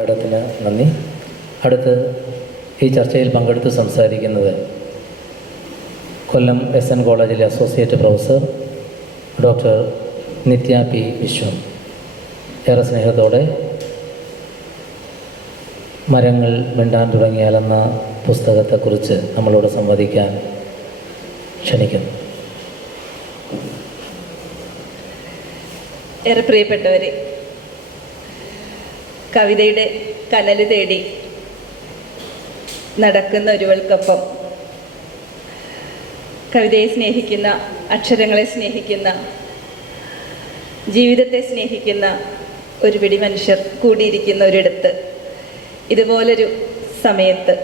ഇടത്തിന് നന്ദി. അടുത്ത് ഈ ചർച്ചയിൽ പങ്കെടുത്ത് സംസാരിക്കുന്നത് കൊല്ലം എസ് എൻ കോളേജിലെ associate professor doctor Nithya P Vishwam. ഏറെ സ്നേഹത്തോടെ മരങ്ങൾ മിണ്ടാൻ തുടങ്ങിയാലെന്ന പുസ്തകത്തെക്കുറിച്ച് നമ്മളോട് സംവദിക്കാൻ ക്ഷണിക്കുന്നു. ഏറെ പ്രിയപ്പെട്ടവരെ കവിതയുടെ കനൽ തേടി നടക്കുന്ന ഒരുവൾക്കൊപ്പം കവിതയെ സ്നേഹിക്കുന്ന അക്ഷരങ്ങളെ സ്നേഹിക്കുന്ന ജീവിതത്തെ സ്നേഹിക്കുന്ന ഒരു പിടി മനുഷ്യർ കൂടിയിരിക്കുന്ന ഒരിടത്ത് ഇതുപോലൊരു സമയത്ത്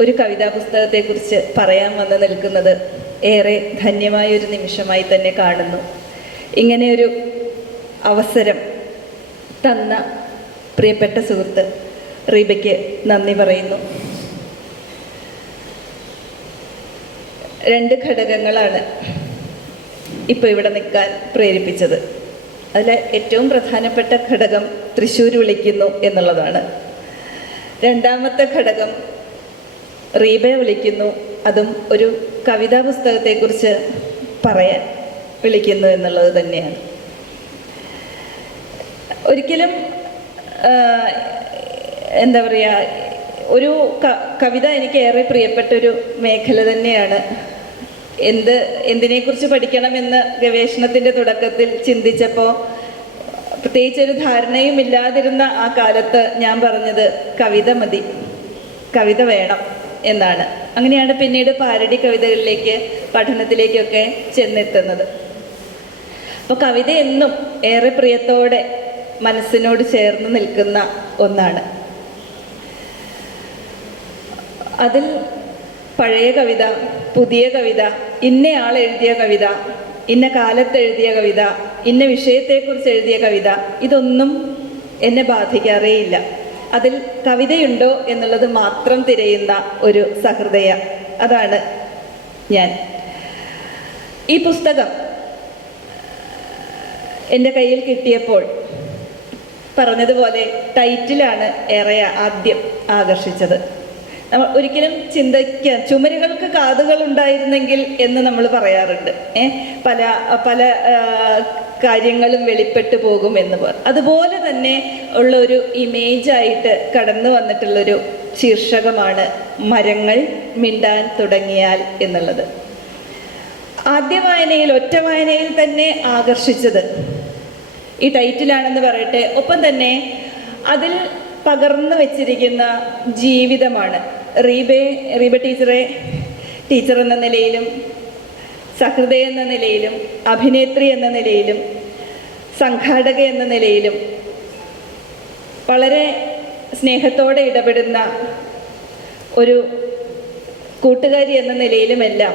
ഒരു കവിതാ പുസ്തകത്തെക്കുറിച്ച് പറയാൻ വന്ന് നിൽക്കുന്നത് ഏറെ ധന്യമായ ഒരു നിമിഷമായി തന്നെ കാണുന്നു. ഇങ്ങനെയൊരു അവസരം തന്ന പ്രിയപ്പെട്ട സുഹൃത്ത് റീബയ്ക്ക് നന്ദി പറയുന്നു. രണ്ട് ഘടകങ്ങളാണ് ഇപ്പോൾ ഇവിടെ നിൽക്കാൻ പ്രേരിപ്പിച്ചത്. അതിലെ ഏറ്റവും പ്രധാനപ്പെട്ട ഘടകം തൃശ്ശൂർ വിളിക്കുന്നു എന്നുള്ളതാണ്. രണ്ടാമത്തെ ഘടകം റീബയെ വിളിക്കുന്നു. അതും ഒരു കവിതാ പുസ്തകത്തെക്കുറിച്ച് പറയാൻ വിളിക്കുന്നു എന്നുള്ളത് തന്നെയാണ്. ഒരിക്കലും എന്താ പറയുക ഒരു കവിത എനിക്ക് ഏറെ പ്രിയപ്പെട്ട ഒരു മേഖല തന്നെയാണ്. എന്ത് എന്തിനെക്കുറിച്ച് പഠിക്കണമെന്ന് ഗവേഷണത്തിന്റെ തുടക്കത്തിൽ ചിന്തിച്ചപ്പോൾ പ്രത്യേകിച്ച് ഒരു ധാരണയും ഇല്ലാതിരുന്ന ആ കാലത്ത് ഞാൻ പറഞ്ഞത് കവിത മതി കവിത വേണം എന്നാണ്. അങ്ങനെയാണ് പിന്നീട് പാരഡി കവിതകളിലേക്ക് പഠനത്തിലേക്കൊക്കെ ചെന്നെത്തുന്നത്. അപ്പോൾ കവിത എന്നും ഏറെ പ്രിയത്തോടെ മനസ്സിനോട് ചേർന്ന് നിൽക്കുന്ന ഒന്നാണ്. അതിൽ പഴയ കവിത പുതിയ കവിത ഇന്നയാൾ എഴുതിയ കവിത ഇന്ന കാലത്ത് എഴുതിയ കവിത ഇന്ന വിഷയത്തെക്കുറിച്ച് എഴുതിയ കവിത ഇതൊന്നും എന്നെ ബാധിക്കാറേയില്ല. അതിൽ കവിതയുണ്ടോ എന്നുള്ളത് മാത്രം തിരയുന്ന ഒരു സഹൃദയ അതാണ് ഞാൻ. ഈ പുസ്തകം എന്റെ കയ്യിൽ കിട്ടിയപ്പോൾ പറഞ്ഞതുപോലെ ടൈറ്റിലാണ് ഏറെ ആദ്യം ആകർഷിച്ചത്. നമ്മൾ ഒരിക്കലും ചിന്തിക്കാൻ ചുമരുകൾക്ക് കാതുകൾ ഉണ്ടായിരുന്നെങ്കിൽ എന്ന് നമ്മൾ പറയാറുണ്ട്. ഏ? പല പല കാര്യങ്ങളും വെളിപ്പെട്ടു പോകും എന്ന് പറ. അതുപോലെ തന്നെ ഉള്ള ഒരു ഇമേജായിട്ട് കടന്നു വന്നിട്ടുള്ളൊരു ശീർഷകമാണ് മരങ്ങൾ മിണ്ടാൻ തുടങ്ങിയാൽ എന്നുള്ളത്. ആദ്യ വായനയിൽ ഒറ്റ വായനയിൽ തന്നെ ആകർഷിച്ചത് ഈ ടൈറ്റിലാണെന്ന് പറയട്ടെ. ഒപ്പം തന്നെ അതിൽ പകർന്നു വെച്ചിരിക്കുന്ന ജീവിതമാണ്. റീബെ റീബ ടീച്ചറെ ടീച്ചർ എന്ന നിലയിലും സഹൃദയ എന്ന നിലയിലും അഭിനേത്രി എന്ന നിലയിലും സംഘാടക എന്ന നിലയിലും വളരെ സ്നേഹത്തോടെ ഇടപെടുന്ന ഒരു കൂട്ടുകാരി എന്ന നിലയിലുമെല്ലാം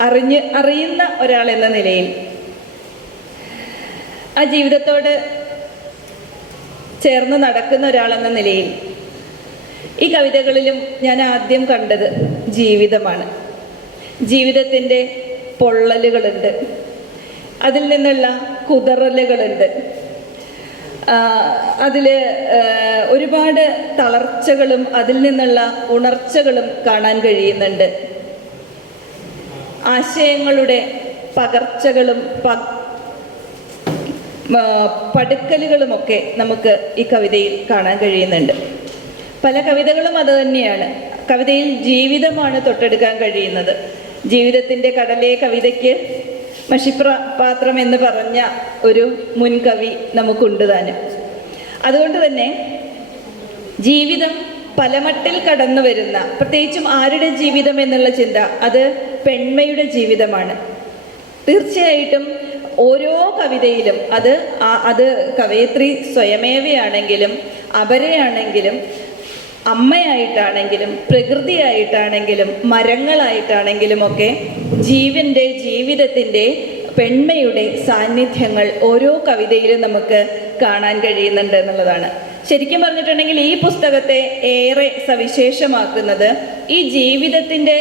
അറിഞ്ഞ് അറിയുന്ന ഒരാൾ എന്ന നിലയിൽ ആ ജീവിതത്തോട് ചേർന്ന് നടക്കുന്ന ഒരാളെന്ന നിലയിൽ ഈ കവിതകളിലും ഞാൻ ആദ്യം കണ്ടത് ജീവിതമാണ്. ജീവിതത്തിന്റെ പൊള്ളലുകളുണ്ട്. അതിൽ നിന്നുള്ള കുതറലുകളുണ്ട്. അതിൽ ഒരുപാട് തളർച്ചകളും അതിൽ നിന്നുള്ള ഉണർച്ചകളും കാണാൻ കഴിയുന്നുണ്ട്. ആശയങ്ങളുടെ പകർച്ചകളും പടുക്കലുകളുമൊക്കെ നമുക്ക് ഈ കവിതയിൽ കാണാൻ കഴിയുന്നുണ്ട്. പല കവിതകളും അത് തന്നെയാണ്. കവിതയിൽ ജീവിതമാണ് തൊട്ടെടുക്കാൻ കഴിയുന്നത്. ജീവിതത്തിന്റെ കടലേ കവിതയ്ക്ക് മഷിപ്ര പാത്രം എന്ന് പറഞ്ഞ ഒരു മുൻകവി നമുക്കുണ്ട് താനും. അതുകൊണ്ട് തന്നെ ജീവിതം പലമട്ടിൽ കടന്നു വരുന്ന പ്രത്യേകിച്ചും ആരുടെ ജീവിതം എന്നുള്ള ചിന്ത അത് പെൺമയുടെ ജീവിതമാണ്. തീർച്ചയായിട്ടും ഓരോ കവിതയിലും അത് അത് കവയത്രി സ്വയമേവയാണെങ്കിലും അപരയാണെങ്കിലും അമ്മയായിട്ടാണെങ്കിലും പ്രകൃതിയായിട്ടാണെങ്കിലും മരങ്ങളായിട്ടാണെങ്കിലും ഒക്കെ ജീവന്റെ ജീവിതത്തിന്റെ പെൺമയുടെ സാന്നിധ്യങ്ങൾ ഓരോ കവിതയിലും നമുക്ക് കാണാൻ കഴിയുന്നുണ്ട് എന്നുള്ളതാണ്. ശരിക്കും പറഞ്ഞിട്ടുണ്ടെങ്കിൽ ഈ പുസ്തകത്തെ ഏറെ സവിശേഷമാക്കുന്നത് ഈ ജീവിതത്തിന്റെ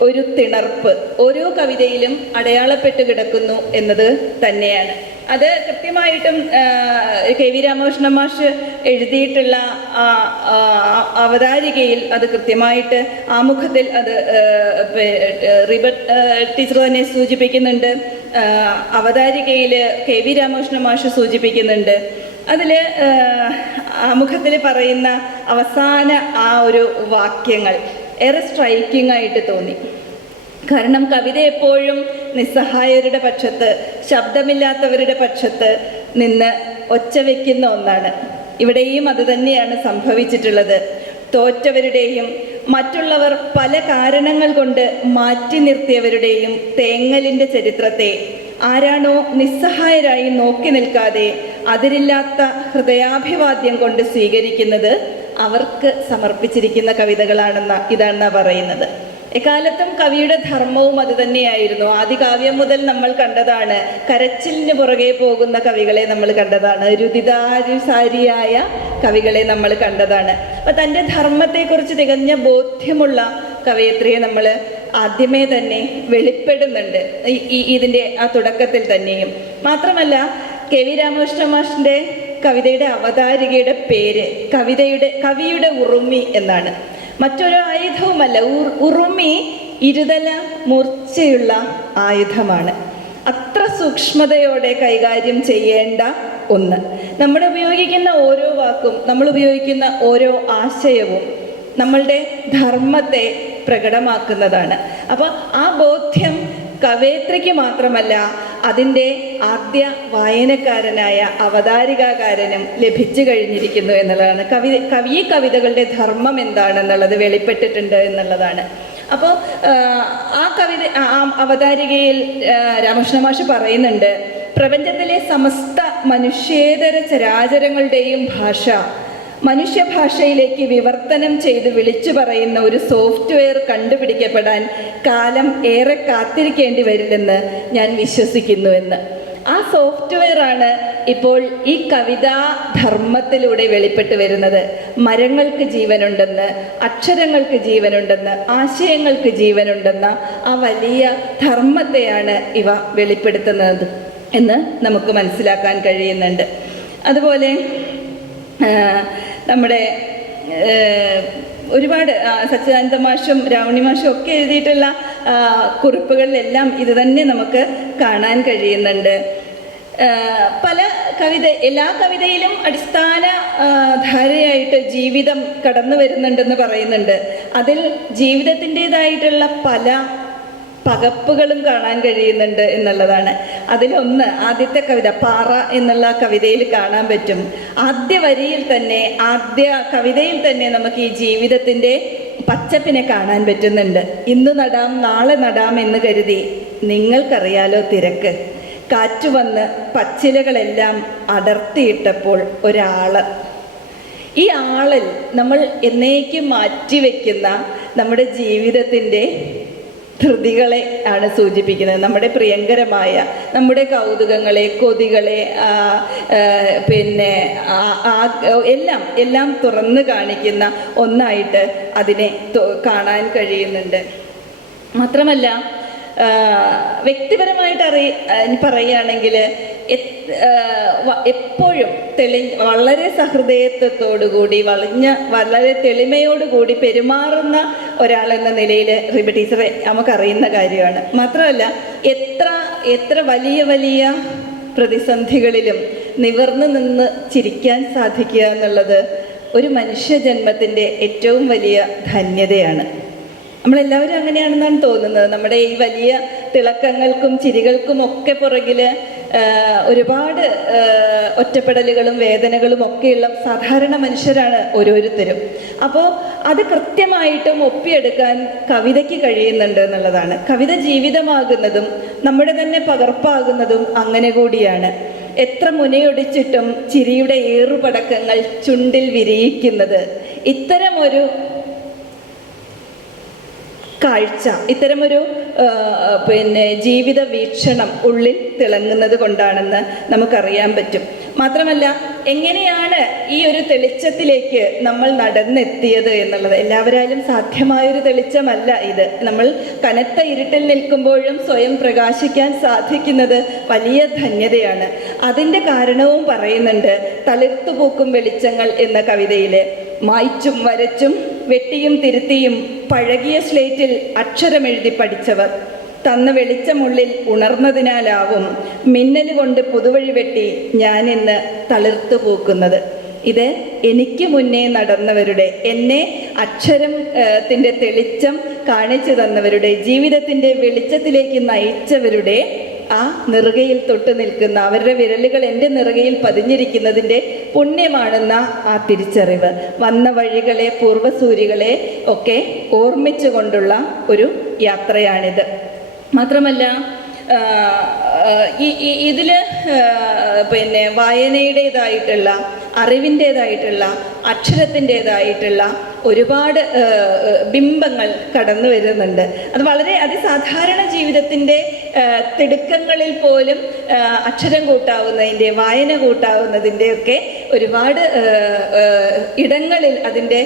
ഒരു തിണർപ്പ് ഓരോ കവിതയിലും അടയാളപ്പെട്ട് കിടക്കുന്നു എന്നത് തന്നെയാണ്. അത് കൃത്യമായിട്ടും കെ വി രാമകൃഷ്ണ മാഷ് എഴുതിയിട്ടുള്ള അവതാരികയിൽ അത് കൃത്യമായിട്ട് ആമുഖത്തിൽ അത് റിബർ ടീച്ചർ തന്നെ സൂചിപ്പിക്കുന്നുണ്ട്. അവതാരികയിൽ കെ വി രാമകൃഷ്ണ മാഷ് സൂചിപ്പിക്കുന്നുണ്ട്. അതിൽ മുഖത്തിൽ പറയുന്ന അവസാന ആ ഒരു വാക്യങ്ങൾ ഏറെ സ്ട്രൈക്കിംഗ് ആയിട്ട് തോന്നി. കാരണം കവിത എപ്പോഴും നിസ്സഹായരുടെ പക്ഷത്ത് ശബ്ദമില്ലാത്തവരുടെ പക്ഷത്ത് നിന്ന് ഒച്ച വയ്ക്കുന്ന ഒന്നാണ്. ഇവിടെയും അത് തന്നെയാണ് സംഭവിച്ചിട്ടുള്ളത്. തോറ്റവരുടെയും മറ്റുള്ളവർ പല കാരണങ്ങൾ കൊണ്ട് മാറ്റി നിർത്തിയവരുടെയും തേങ്ങലിന്റെ ചരിത്രത്തെ ആരാണോ നിസ്സഹായരായി നോക്കി നിൽക്കാതെ അതിരില്ലാത്ത ഹൃദയാഭിവാദ്യം കൊണ്ട് സ്വീകരിക്കുന്നത് അവർക്ക് സമർപ്പിച്ചിരിക്കുന്ന കവിതകളാണെന്ന ഇതാണ് പറയുന്നത്. എക്കാലത്തും കവിയുടെ ധർമ്മവും അത് തന്നെയായിരുന്നു. ആദ്യ കാവ്യം മുതൽ നമ്മൾ കണ്ടതാണ്. കരച്ചിലിന് പുറകെ പോകുന്ന കവികളെ നമ്മൾ കണ്ടതാണ്. രുദിതാരുസാരിയായ കവികളെ നമ്മൾ കണ്ടതാണ്. അപ്പൊ തന്റെ ധർമ്മത്തെക്കുറിച്ച് തികഞ്ഞ ബോധ്യമുള്ള കവയത്രിയെ നമ്മൾ ആദ്യമേ തന്നെ വെളിപ്പെടുന്നുണ്ട്. ഈ ഇതിന്റെ ആ തുടക്കത്തിൽ തന്നെയും. മാത്രമല്ല കെ വി രാമകൃഷ്ണ മാഷിന്റെ കവിതയുടെ അവതാരികയുടെ പേര് കവിതയുടെ കവിയുടെ ഉറുമി എന്നാണ്. മറ്റൊരു ആയുധവുമല്ല ഉറുമി ഇരുതല മൂർച്ചയുള്ള ആയുധമാണ്. അത്ര സൂക്ഷ്മതയോടെ കൈകാര്യം ചെയ്യേണ്ട ഒന്ന്. നമ്മൾ ഉപയോഗിക്കുന്ന ഓരോ വാക്കും നമ്മൾ ഉപയോഗിക്കുന്ന ഓരോ ആശയവും നമ്മളുടെ ധർമ്മത്തെ പ്രകടമാക്കുന്നതാണ്. അപ്പോൾ ആ ബോധ്യം കവയത്രിക്ക് മാത്രമല്ല അതിന്റെ ആദ്യ വായനക്കാരനായ അവതാരികാകാരനും ലഭിച്ചു കഴിഞ്ഞിരിക്കുന്നു എന്നുള്ളതാണ്. കവി കവി കവിതകളുടെ ധർമ്മം എന്താണെന്നുള്ളത് വെളിപ്പെട്ടിട്ടുണ്ട് എന്നുള്ളതാണ്. അപ്പോൾ ആ കവിത അവതാരികയിൽ രാമകൃഷ്ണ മാഷ് പറയുന്നുണ്ട് പ്രപഞ്ചത്തിലെ സമസ്ത മനുഷ്യേതര ചരാചരങ്ങളുടെയും ഭാഷ മനുഷ്യഭാഷയിലേക്ക് വിവർത്തനം ചെയ്ത് വിളിച്ചു പറയുന്ന ഒരു സോഫ്റ്റ്വെയർ കണ്ടുപിടിക്കപ്പെടാൻ കാലം ഏറെ കാത്തിരിക്കേണ്ടി വരില്ലെന്ന് ഞാൻ വിശ്വസിക്കുന്നുവെന്ന് ആ സോഫ്റ്റ്വെയർ ആണ് ഇപ്പോൾ ഈ കവിതാ ധർമ്മത്തിലൂടെ വെളിപ്പെട്ട് വരുന്നത്. മരങ്ങൾക്ക് ജീവനുണ്ടെന്ന് അക്ഷരങ്ങൾക്ക് ജീവനുണ്ടെന്ന് ആശയങ്ങൾക്ക് ജീവനുണ്ടെന്ന ആ വലിയ ധർമ്മത്തെയാണ് ഇവ വെളിപ്പെടുത്തുന്നത് എന്ന് നമുക്ക് മനസ്സിലാക്കാൻ കഴിയുന്നുണ്ട്. അതുപോലെ നമ്മുടെ ഒരുപാട് സച്ചിദാനന്ദ മാഷും രാവണി മാഷും ഒക്കെ എഴുതിയിട്ടുള്ള കുറിപ്പുകളിലെല്ലാം ഇത് തന്നെ നമുക്ക് കാണാൻ കഴിയുന്നുണ്ട്. പല കവിത എല്ലാ കവിതയിലും അടിസ്ഥാന ധാരയായിട്ട് ജീവിതം കടന്നു വരുന്നുണ്ടെന്ന് പറയുന്നുണ്ട്. അതിൽ ജീവിതത്തിന്റെതായിട്ടുള്ള പല പകപ്പുകളും കാണാൻ കഴിയുന്നുണ്ട് എന്നുള്ളതാണ്. അതിലൊന്ന് ആദ്യത്തെ കവിത പാറ എന്നുള്ള കവിതയിൽ കാണാൻ പറ്റും. ആദ്യ വരിയിൽ തന്നെ ആദ്യ കവിതയിൽ തന്നെ നമുക്ക് ഈ ജീവിതത്തിന്റെ പച്ചപ്പിനെ കാണാൻ പറ്റുന്നുണ്ട്. ഇന്ന് നടാം നാളെ നടാം എന്ന് കരുതി. നിങ്ങൾക്കറിയാലോ തിരക്ക്. കാറ്റു വന്ന് പച്ചിലകളെല്ലാം അടർത്തിയിട്ടപ്പോൾ ഒരാൾ. ഈ ആളിൽ നമ്മൾ എന്നേക്കും മാറ്റിവെക്കുന്ന നമ്മുടെ ജീവിതത്തിന്റെ ധൃതികളെ ആണ് സൂചിപ്പിക്കുന്നത്. നമ്മുടെ പ്രിയങ്കരമായ നമ്മുടെ കൗതുകങ്ങളെ കൊതികളെ പിന്നെ എല്ലാം എല്ലാം തുറന്നു കാണിക്കുന്ന ഒന്നായിട്ട് അതിനെ കാണാൻ കഴിയുന്നുണ്ട്. മാത്രമല്ല വ്യക്തിപരമായിട്ട് അറി പറയുകയാണെങ്കിൽ എപ്പോഴും തെളി വളരെ സഹൃദയത്വത്തോടുകൂടി വളഞ്ഞ വളരെ തെളിമയോടുകൂടി പെരുമാറുന്ന ഒരാളെന്ന നിലയിൽ റിബ ടീച്ചറെ നമുക്കറിയുന്ന കാര്യമാണ്. മാത്രമല്ല എത്ര എത്ര വലിയ വലിയ പ്രതിസന്ധികളിലും നിവർന്നു നിന്ന് ചിരിക്കാൻ സാധിക്കുക എന്നുള്ളത് ഒരു മനുഷ്യ മനുഷ്യജന്മത്തിന്റെ ഏറ്റവും വലിയ ധന്യതയാണ്. നമ്മളെല്ലാവരും അങ്ങനെയാണെന്നാണ് തോന്നുന്നത്. നമ്മുടെ ഈ വലിയ തിളക്കങ്ങൾക്കും ചിരികൾക്കും ഒക്കെ പുറകിൽ ഒരുപാട് ഒറ്റപ്പെടലുകളും വേദനകളും ഒക്കെയുള്ള സാധാരണ മനുഷ്യരാണ് ഓരോരുത്തരും. അപ്പോൾ അത് കൃത്യമായിട്ടും ഒപ്പിയെടുക്കാൻ കവിതയ്ക്ക് കഴിയുന്നുണ്ട് എന്നുള്ളതാണ്. കവിത ജീവിതമാകുന്നതും നമ്മുടെ തന്നെ പകർപ്പാകുന്നതും അങ്ങനെ കൂടിയാണ്. എത്ര മുനയൊടിച്ചിട്ടും ചിരിയുടെ ഏറുപടക്കങ്ങൾ ചുണ്ടിൽ വിരിയിക്കുന്നത്. ഇത്തരമൊരു കാഴ്ച. ഇത്തരമൊരു പിന്നെ ജീവിത വീക്ഷണം ഉള്ളിൽ തിളങ്ങുന്നത് കൊണ്ടാണെന്ന് നമുക്കറിയാൻ പറ്റും. മാത്രമല്ല എങ്ങനെയാണ് ഈ ഒരു തെളിച്ചത്തിലേക്ക് നമ്മൾ നടന്നെത്തിയത് എന്നുള്ളത്? എല്ലാവരാലും സാധ്യമായൊരു തെളിച്ചമല്ല ഇത്. നമ്മൾ കനത്ത ഇരുട്ടിൽ നിൽക്കുമ്പോഴും സ്വയം പ്രകാശിക്കാൻ സാധിക്കുന്നത് വലിയ ധന്യതയാണ്. അതിന്റെ കാരണവും പറയുന്നുണ്ട് തളിർത്തുപൂക്കും വെളിച്ചങ്ങൾ എന്ന കവിതയിൽ മായ്ച്ചും വരച്ചും വെട്ടിയും തിരുത്തിയും പഴകിയ സ്ലേറ്റിൽ അക്ഷരമെഴുതി പഠിച്ചവർ. തന്ന വെളിച്ചമുള്ളിൽ ഉണർന്നതിനാലാവും മിന്നൽ കൊണ്ട് പുതുവഴി വെട്ടി ഞാനിന്ന് തളിർത്തു പൂക്കുന്നത്. ഇത് എനിക്ക് മുന്നേ നടന്നവരുടെ എന്നെ അക്ഷരം ത്തിന്റെ തെളിച്ചം കാണിച്ചു തന്നവരുടെ ജീവിതത്തിന്റെ വെളിച്ചത്തിലേക്ക് നയിച്ചവരുടെ ആ നിറുകയിൽ തൊട്ട് നിൽക്കുന്ന അവരുടെ വിരലുകൾ എന്റെ നിറുകയിൽ പതിഞ്ഞിരിക്കുന്നതിന്റെ പുണ്യമാണെന്ന ആ തിരിച്ചറിവ്. വന്ന വഴികളെ പൂർവസൂരികളെ ഒക്കെ ഓർമ്മിച്ചുകൊണ്ടുള്ള ഒരു യാത്രയാണിത്. മാത്രമല്ല ഈ- പിന്നെ വായനയുടേതായിട്ടുള്ള അറിവിന്റേതായിട്ടുള്ള അക്ഷരത്തിന്റേതായിട്ടുള്ള ഒരുപാട് ബിംബങ്ങൾ കടന്നു വരുന്നുണ്ട്. അത് വളരെ അതിസാധാരണ ജീവിതത്തിന്റെ തിടുക്കങ്ങളിൽ പോലും അക്ഷരം കൂട്ടാവുന്നതിന്റെ വായന കൂട്ടാവുന്നതിന്റെ ഒക്കെ ഒരുപാട് ഇടങ്ങളിൽ അതിന്റെ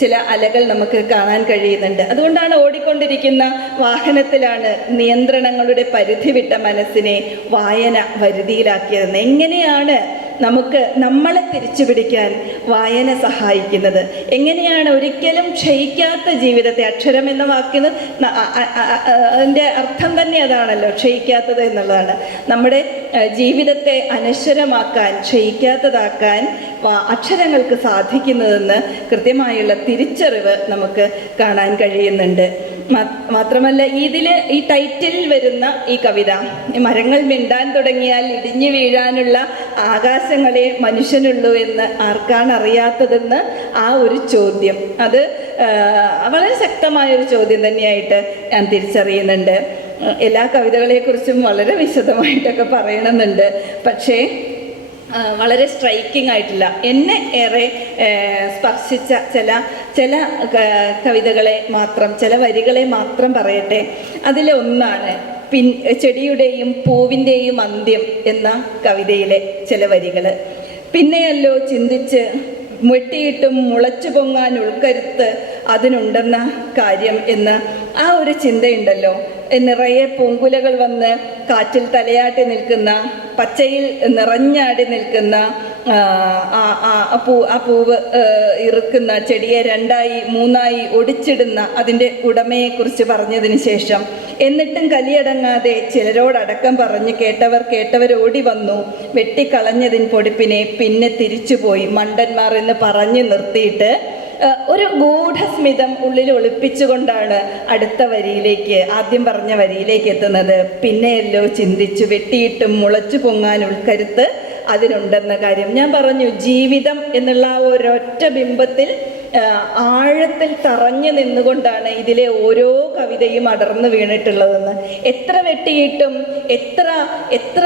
ചില അലകൾ നമുക്ക് കാണാൻ കഴിയുന്നുണ്ട്. അതുകൊണ്ടാണ് ഓടിക്കൊണ്ടിരിക്കുന്ന വാഹനത്തിലാണ് നിയന്ത്രണങ്ങളുടെ പരിധി വിട്ട മനസ്സിനെ വായന വരുതിയിലാക്കിയതെന്ന്. എങ്ങനെയാണ് നമുക്ക് നമ്മളെ തിരിച്ചു പിടിക്കാൻ വായന സഹായിക്കുന്നത്. എങ്ങനെയാണ് ഒരിക്കലും ക്ഷയിക്കാത്ത ജീവിതത്തെ അക്ഷരം എന്ന വാക്കിന് അതിന്റെ അർത്ഥം തന്നെ അതാണല്ലോ ക്ഷയിക്കാത്തത് എന്നുള്ളതാണ്. നമ്മുടെ ജീവിതത്തെ അനശ്വരമാക്കാൻ ക്ഷയിക്കാത്തതാക്കാൻ അക്ഷരങ്ങൾക്ക് സാധിക്കുന്നതെന്ന് കൃത്യമായുള്ള തിരിച്ചറിവ് നമുക്ക് കാണാൻ കഴിയുന്നുണ്ട്. മാത്രമല്ല ഇതിൽ ഈ ടൈറ്റിൽ വരുന്ന ഈ കവിത മരങ്ങൾ മിണ്ടാൻ തുടങ്ങിയാൽ ഇടിഞ്ഞു വീഴാനുള്ള ആകാശങ്ങളെ മനുഷ്യനുള്ളൂ എന്ന് ആർക്കാണ് അറിയാത്തതെന്ന് ആ ഒരു ചോദ്യം. അത് വളരെ ശക്തമായ ഒരു ചോദ്യം തന്നെയായിട്ട് ഞാൻ തിരിച്ചറിയുന്നുണ്ട്. എല്ലാ കവിതകളെക്കുറിച്ചും വളരെ വിശദമായിട്ടൊക്കെ പറയണമെന്നുണ്ട്. പക്ഷേ വളരെ സ്ട്രൈക്കിംഗ് ആയിട്ടില്ല. എന്നെ ഏറെ സ്പർശിച്ച ചില ചില കവിതകളെ മാത്രം ചില വരികളെ മാത്രം പറയട്ടെ. അതിലൊന്നാണ് പിൻ ചെടിയുടെയും പൂവിന്റെയും അന്ത്യം എന്ന കവിതയിലെ ചില വരികൾ പിന്നെയല്ലോ ചിന്തിച്ച് മുട്ടിയിട്ടും മുളച്ചു പൊങ്ങാൻ ഉൾക്കരുത്ത് അതിനുണ്ടെന്ന കാര്യം എന്ന് ആ ഒരു ചിന്തയുണ്ടല്ലോ. നിറയെ പൂങ്കുലകൾ വന്ന് കാറ്റിൽ തലയാട്ടി നിൽക്കുന്ന പച്ചയിൽ നിറഞ്ഞാടി നിൽക്കുന്ന ആ, പൂ ആ പൂവ് ഇറുക്കുന്ന ചെടിയെ രണ്ടായി മൂന്നായി ഒടിച്ചിടുന്ന അതിന്റെ ഉടമയെക്കുറിച്ച് പറഞ്ഞതിന് ശേഷം എന്നിട്ടും കലിയടങ്ങാതെ ചിലരോടടക്കം പറഞ്ഞ് കേട്ടവർ ഓടി വന്നു വെട്ടിക്കളഞ്ഞതിൻ പൊടിപ്പിനെ പിന്നെ തിരിച്ചുപോയി മണ്ടന്മാർ എന്ന് പറഞ്ഞു നിർത്തിയിട്ട് ഒരു ഗൂഢസ്മിതം ഉള്ളിൽ ഒളിപ്പിച്ചുകൊണ്ടാണ് അടുത്ത വരിയിലേക്ക് ആദ്യം പറഞ്ഞ വരിയിലേക്ക് എത്തുന്നത്. പിന്നെയല്ലോ ചിന്തിച്ചു വെട്ടിയിട്ടും മുളച്ചു പൊങ്ങാൻ ഉൾക്കരുത്ത് അതിനുണ്ടെന്ന കാര്യം. ഞാൻ പറഞ്ഞു ജീവിതം എന്നുള്ള ആ ഒരൊറ്റ ബിംബത്തിൽ ആഴത്തിൽ തറഞ്ഞു നിന്നുകൊണ്ടാണ് ഇതിലെ ഓരോ കവിതയും അടർന്നു വീണിട്ടുള്ളതെന്ന്. എത്ര വെട്ടിയിട്ടും എത്ര എത്ര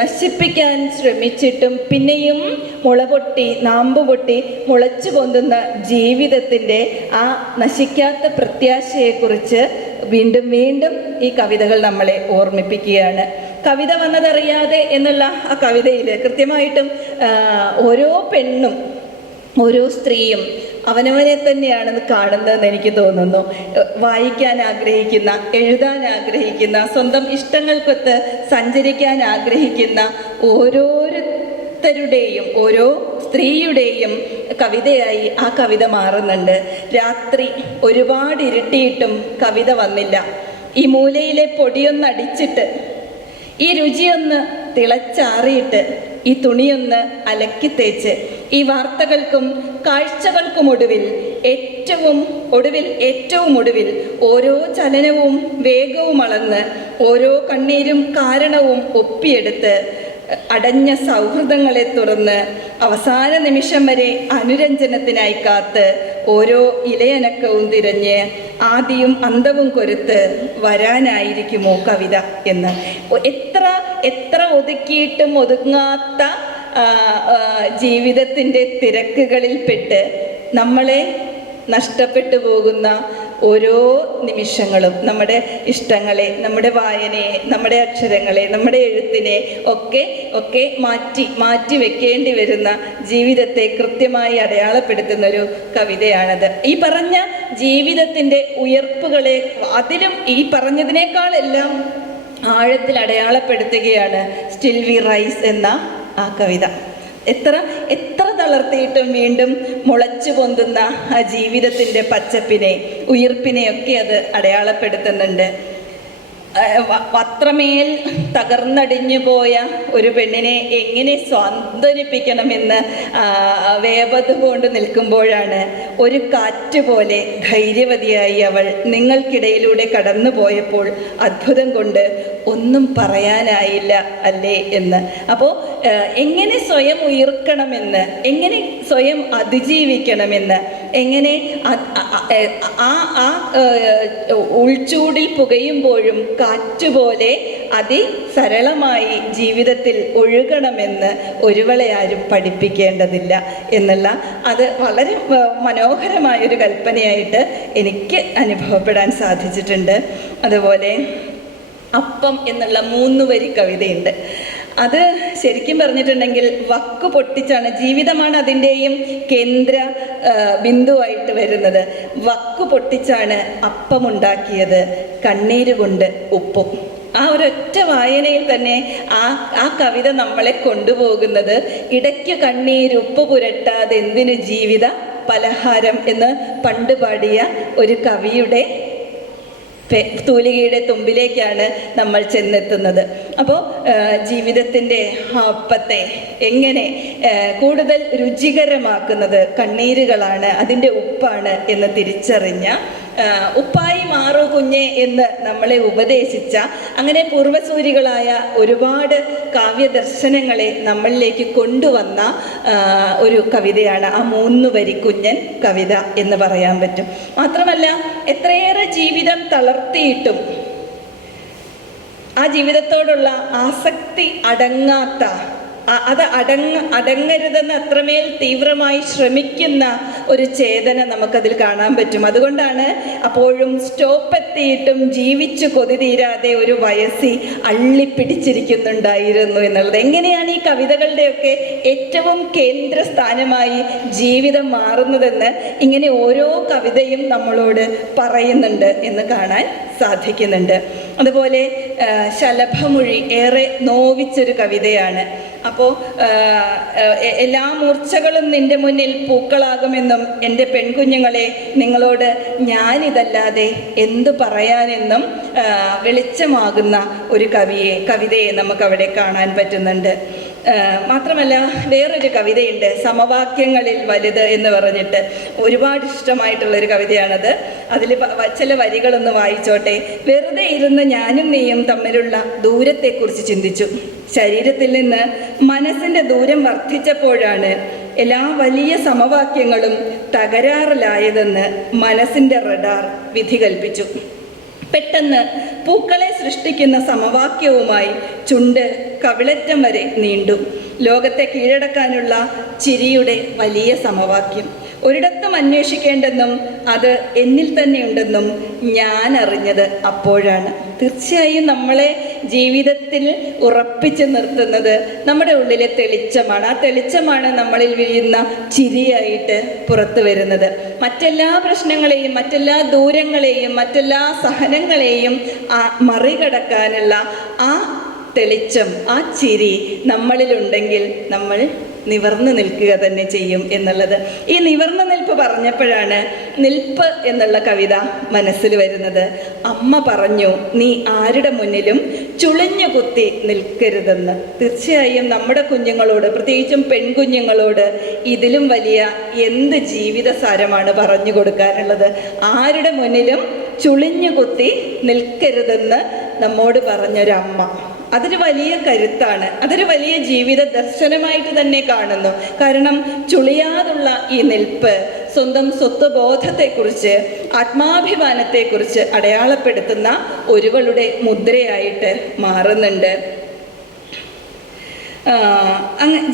നശിപ്പിക്കാൻ ശ്രമിച്ചിട്ടും പിന്നെയും മുള പൊട്ടി നാമ്പ് പൊട്ടി മുളച്ചു പൊന്തുന്ന ജീവിതത്തിന്റെ ആ നശിക്കാത്ത പ്രത്യാശയെക്കുറിച്ച് വീണ്ടും വീണ്ടും ഈ കവിതകൾ നമ്മളെ ഓർമ്മിപ്പിക്കുകയാണ്. കവിത വന്നതറിയാതെ എന്നുള്ള ആ കവിതയിൽ കൃത്യമായിട്ടും ഓരോ പെണ്ണും ഓരോ സ്ത്രീയും അവനവനെ തന്നെയാണ് കാണുന്നതെന്ന് എനിക്ക് തോന്നുന്നു. വായിക്കാൻ ആഗ്രഹിക്കുന്ന എഴുതാൻ ആഗ്രഹിക്കുന്ന സ്വന്തം ഇഷ്ടങ്ങൾക്കൊത്ത് സഞ്ചരിക്കാൻ ആഗ്രഹിക്കുന്ന ഓരോരുത്തരുടെയും ഓരോ സ്ത്രീയുടെയും കവിതയായി ആ കവിത മാറുന്നുണ്ട്. രാത്രി ഒരുപാട് ഇരുട്ടിയിട്ടും കവിത വന്നില്ല. ഈ മൂലയിലെ പൊടിയൊന്നടിച്ചിട്ട് ഈ രുചിയൊന്ന് തിളച്ചാറിയിട്ട് ഈ തുണിയൊന്ന് അലക്കി തേച്ച് ഈ വാർത്തകൾക്കും കാഴ്ചകൾക്കും ഒടുവിൽ ഏറ്റവും ഒടുവിൽ ഏറ്റവും ഒടുവിൽ ഓരോ ചലനവും വേഗവും അളന്ന് ഓരോ കണ്ണീരും കാരണവും ഒപ്പിയെടുത്ത് അടഞ്ഞ സൗഹൃദങ്ങളെ തുറന്ന് അവസാന നിമിഷം വരെ അനുരഞ്ജനത്തിനായി കാത്ത് ഓരോ ഇലയനക്കവും തിരഞ്ഞ് ആദിയും അന്തവും കൊരുത്ത് വരാനായിരിക്കുമോ കവിത എന്ന്. എത്ര എത്ര ഒതുക്കിയിട്ടും ഒതുങ്ങാത്ത ജീവിതത്തിന്റെ തിരക്കുകളിൽപ്പെട്ട് നമ്മളെ നഷ്ടപ്പെട്ടു പോകുന്ന ഓരോ നിമിഷങ്ങളും നമ്മുടെ ഇഷ്ടങ്ങളെ നമ്മുടെ വായനയെ നമ്മുടെ അക്ഷരങ്ങളെ നമ്മുടെ എഴുത്തിനെ ഒക്കെ ഒക്കെ മാറ്റി മാറ്റി വെക്കേണ്ടി വരുന്ന ജീവിതത്തെ കൃത്യമായി അടയാളപ്പെടുത്തുന്ന ഒരു കവിതയാണത്. ഈ പറഞ്ഞ ജീവിതത്തിന്റെ ഉയർപ്പുകളെ അതിലും ഈ പറഞ്ഞതിനേക്കാളെല്ലാം ആഴത്തിൽ അടയാളപ്പെടുത്തുകയാണ് സ്റ്റിൽ വി റൈസ് എന്ന ആ കവിത. എത്ര എത്ര തളർത്തിയിട്ടും വീണ്ടും മുളച്ചു പൊന്തുന്ന ആ ജീവിതത്തിന്റെ പച്ചപ്പിനെ ഉയർപ്പിനെയൊക്കെ അത് അടയാളപ്പെടുത്തുന്നുണ്ട്. അത്രമേൽ തകർന്നടിഞ്ഞു പോയ ഒരു പെണ്ണിനെ എങ്ങനെ സ്വാന്തനിപ്പിക്കണമെന്ന് വേപത് കൊണ്ട് നിൽക്കുമ്പോഴാണ് ഒരു കാറ്റ് പോലെ ധൈര്യവതിയായി അവൾ നിങ്ങൾക്കിടയിലൂടെ കടന്നു പോയപ്പോൾ അത്ഭുതം കൊണ്ട് ഒന്നും പറയാനായില്ല അല്ലേ എന്ന്. അപ്പോൾ എങ്ങനെ സ്വയം ഉയർക്കണമെന്ന് എങ്ങനെ സ്വയം അതിജീവിക്കണമെന്ന് എങ്ങനെ ആ ആ ഉൾച്ചൂടിൽ പുകയുമ്പോഴും കാറ്റുപോലെ അതിസരളമായി ജീവിതത്തിൽ ഒഴുകണമെന്ന് ഒരുവളെ ആരും പഠിപ്പിക്കേണ്ടതില്ല എന്നുള്ള അത് വളരെ മനോഹരമായ മനോഹരമായൊരു കൽപ്പനയായിട്ട് എനിക്ക് അനുഭവപ്പെടാൻ സാധിച്ചിട്ടുണ്ട്. അതുപോലെ അപ്പം എന്നുള്ള മൂന്ന് വരി കവിതയുണ്ട്. അത് ശരിക്കും പറഞ്ഞിട്ടുണ്ടെങ്കിൽ വക്ക് പൊട്ടിച്ചാണ് ജീവിതമാണ് അതിന്റെയും കേന്ദ്ര ബിന്ദുവായിട്ട് വരുന്നത്. വക്ക് പൊട്ടിച്ചാണ് അപ്പമുണ്ടാക്കിയത് കണ്ണീര് കൊണ്ട് ഉപ്പും. ആ ഒരൊറ്റ വായനയിൽ തന്നെ ആ ആ കവിത നമ്മളെ കൊണ്ടുപോകുന്നത് ഇടയ്ക്ക് കണ്ണീര് ഉപ്പ് പുരട്ടാതെ എന്തിനു ജീവിത പലഹാരം എന്ന് പണ്ട് പാടിയ ഒരു കവിയുടെ തൂലികയുടെ തുമ്പിലേക്കാണ് നമ്മൾ ചെന്നെത്തുന്നത്. അപ്പോൾ ജീവിതത്തിന്റെ അപ്പത്തെ എങ്ങനെ കൂടുതൽ രുചികരമാക്കുന്നത് കണ്ണീരുകളാണ് അതിന്റെ ഉപ്പാണ് എന്ന് തിരിച്ചറിഞ്ഞ ആ, ഉപ്പായി മാറൂ കുഞ്ഞെ എന്ന് നമ്മളെ ഉപദേശിച്ച അങ്ങനെ പൂർവസൂരികളായ ഒരുപാട് കാവ്യദർശനങ്ങളെ നമ്മളിലേക്ക് കൊണ്ടുവന്ന ഒരു കവിതയാണ് ആ മൂന്ന് വരി കുഞ്ഞൻ കവിത എന്ന് പറയാൻ പറ്റും. മാത്രമല്ല എത്രയേറെ ജീവിതം തളർത്തിയിട്ടും ആ ജീവിതത്തോടുള്ള ആസക്തി അടങ്ങാത്ത അത് അടങ്ങ അടങ്ങരുതെന്ന് അത്രമേൽ തീവ്രമായി ശ്രമിക്കുന്ന ഒരു ചേതന നമുക്കതിൽ കാണാൻ പറ്റും. അതുകൊണ്ടാണ് അപ്പോഴും സ്റ്റോപ്പ് എത്തിയിട്ടും ജീവിച്ചു കൊതി തീരാതെ ഒരു വയസ്സി അള്ളിപ്പിടിച്ചിരിക്കുന്നുണ്ടായിരുന്നു എന്നുള്ളത്. എങ്ങനെയാണ് ഈ കവിതകളുടെയൊക്കെ ഏറ്റവും കേന്ദ്രസ്ഥാനമായി ജീവിതം മാറുന്നതെന്ന് ഇങ്ങനെ ഓരോ കവിതയും നമ്മളോട് പറയുന്നുണ്ട് എന്ന് കാണാൻ സാധിക്കുന്നുണ്ട്. അതുപോലെ ശലഭമൊഴി ഏറെ നോവിച്ചൊരു കവിതയാണ്. അപ്പോൾ എല്ലാ മൂർച്ചകളും നിന്റെ മുന്നിൽ പൂക്കളാകുമെന്നും എന്റെ പെൺകുഞ്ഞുങ്ങളെ നിങ്ങളോട് ഞാനിതല്ലാതെ എന്തു പറയാനെന്നും വെളിച്ചമാകുന്ന ഒരു കവിയെ കവിതയെ നമുക്കവിടെ കാണാൻ പറ്റുന്നുണ്ട്. മാത്രമല്ല വേറൊരു കവിതയുണ്ട് സമവാക്യങ്ങളിൽ വലുത് എന്ന് പറഞ്ഞിട്ട് ഒരുപാട് ഇഷ്ടമായിട്ടുള്ളൊരു കവിതയാണത്. അതിൽ ചില വരികളൊന്ന് വായിച്ചോട്ടെ. വെറുതെ ഇരുന്ന് ഞാനും നീയും തമ്മിലുള്ള ദൂരത്തെക്കുറിച്ച് ചിന്തിച്ചു. ശരീരത്തിൽ നിന്ന് മനസ്സിന്റെ ദൂരം വർദ്ധിച്ചപ്പോഴാണ് എല്ലാ വലിയ സമവാക്യങ്ങളും തകരാറിലായതെന്ന് മനസ്സിന്റെ റഡാർ വിധി കൽപ്പിച്ചു പെട്ടെന്ന് പൂക്കളെ സൃഷ്ടിക്കുന്ന സമവാക്യവുമായി ചുണ്ട് കവിളറ്റം വരെ നീണ്ടു. ലോകത്തെ കീഴടക്കാനുള്ള ചിരിയുടെ വലിയ സമവാക്യം. ഒരിടത്തും അന്വേഷിക്കേണ്ടെന്നും അത് എന്നിൽ തന്നെ ഉണ്ടെന്നും ഞാൻ അറിഞ്ഞത് അപ്പോഴാണ്. തീർച്ചയായും നമ്മളെ ജീവിതത്തിൽ ഉറപ്പിച്ചു നിർത്തുന്നത് നമ്മുടെ ഉള്ളിലെ തെളിച്ചമാണ്. ആ തെളിച്ചമാണ് നമ്മളിൽ വീഴുന്ന ചിരിയായിട്ട് പുറത്തു വരുന്നത്. മറ്റെല്ലാ പ്രശ്നങ്ങളെയും മറ്റെല്ലാ ദൂരങ്ങളെയും മറ്റെല്ലാ സഹനങ്ങളെയും മറികടക്കാനുള്ള ആ തെളിച്ചം ആ ചിരി നമ്മളിലുണ്ടെങ്കിൽ നമ്മൾ നിവർന്നു നിൽക്കുക തന്നെ ചെയ്യും എന്നുള്ളത്. ഈ നിവർന്നു നിൽപ്പ് പറഞ്ഞപ്പോഴാണ് നിൽപ്പ് എന്നുള്ള കവിത മനസ്സിൽ വരുന്നത്. അമ്മ പറഞ്ഞു നീ ആരുടെ മുന്നിലും ചുളിഞ്ഞു കുത്തി നിൽക്കരുതെന്ന്. തീർച്ചയായും നമ്മുടെ കുഞ്ഞുങ്ങളോട് പ്രത്യേകിച്ചും പെൺകുഞ്ഞുങ്ങളോട് ഇതിലും വലിയ എന്ത് ജീവിത സാരമാണ് പറഞ്ഞു കൊടുക്കാനുള്ളത്? ആരുടെ മുന്നിലും ചുളിഞ്ഞു കുത്തി നിൽക്കരുതെന്ന് നമ്മോട് പറഞ്ഞൊരമ്മ. അതൊരു വലിയ കരുത്താണ്. അതൊരു വലിയ ജീവിത ദർശനമായിട്ട് തന്നെ കാണുന്നു. കാരണം ചുളിയാതുള്ള ഈ നിൽപ്പ് സ്വന്തം സ്വത്വബോധത്തെക്കുറിച്ച് ആത്മാഭിമാനത്തെക്കുറിച്ച് അടയാളപ്പെടുത്തുന്ന ഒരുവളുടെ മുദ്രയായിട്ട് മാറുന്നുണ്ട്.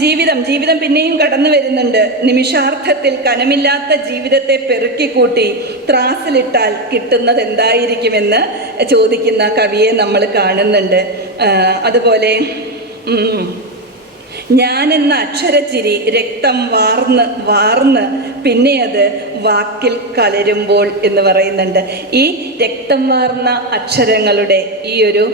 ജീവിതം ജീവിതം പിന്നെയും കടന്നു വരുന്നുണ്ട്. നിമിഷാർത്ഥത്തിൽ കനമില്ലാത്ത ജീവിതത്തെ പെറുക്കിക്കൂട്ടി ത്രാസിലിട്ടാൽ കിട്ടുന്നത് എന്തായിരിക്കുമെന്ന് ചോദിക്കുന്ന കവിയെ നമ്മൾ കാണുന്നുണ്ട്. അതുപോലെ ഞാനെന്ന അക്ഷരചിരി രക്തം വാർന്ന് വാർന്ന് പിന്നെ അത് വാക്കിൽ കലരുമ്പോൾ എന്ന് പറയുന്നുണ്ട്. ഈ രക്തം വാർന്ന അക്ഷരങ്ങളുടെ ഈ ഒരു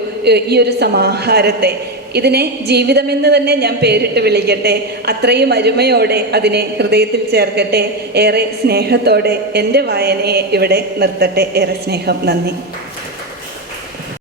ഈ ഒരു സമാഹാരത്തെ ഇതിനെ ജീവിതമെന്ന് തന്നെ ഞാൻ പേരിട്ട് വിളിക്കട്ടെ. അത്രയും അരുമയോടെ അതിനെ ഹൃദയത്തിൽ ചേർക്കട്ടെ. ഏറെ സ്നേഹത്തോടെ എന്റെ വായനയെ ഇവിടെ നിർത്തട്ടെ. ഏറെ സ്നേഹം. നന്ദി.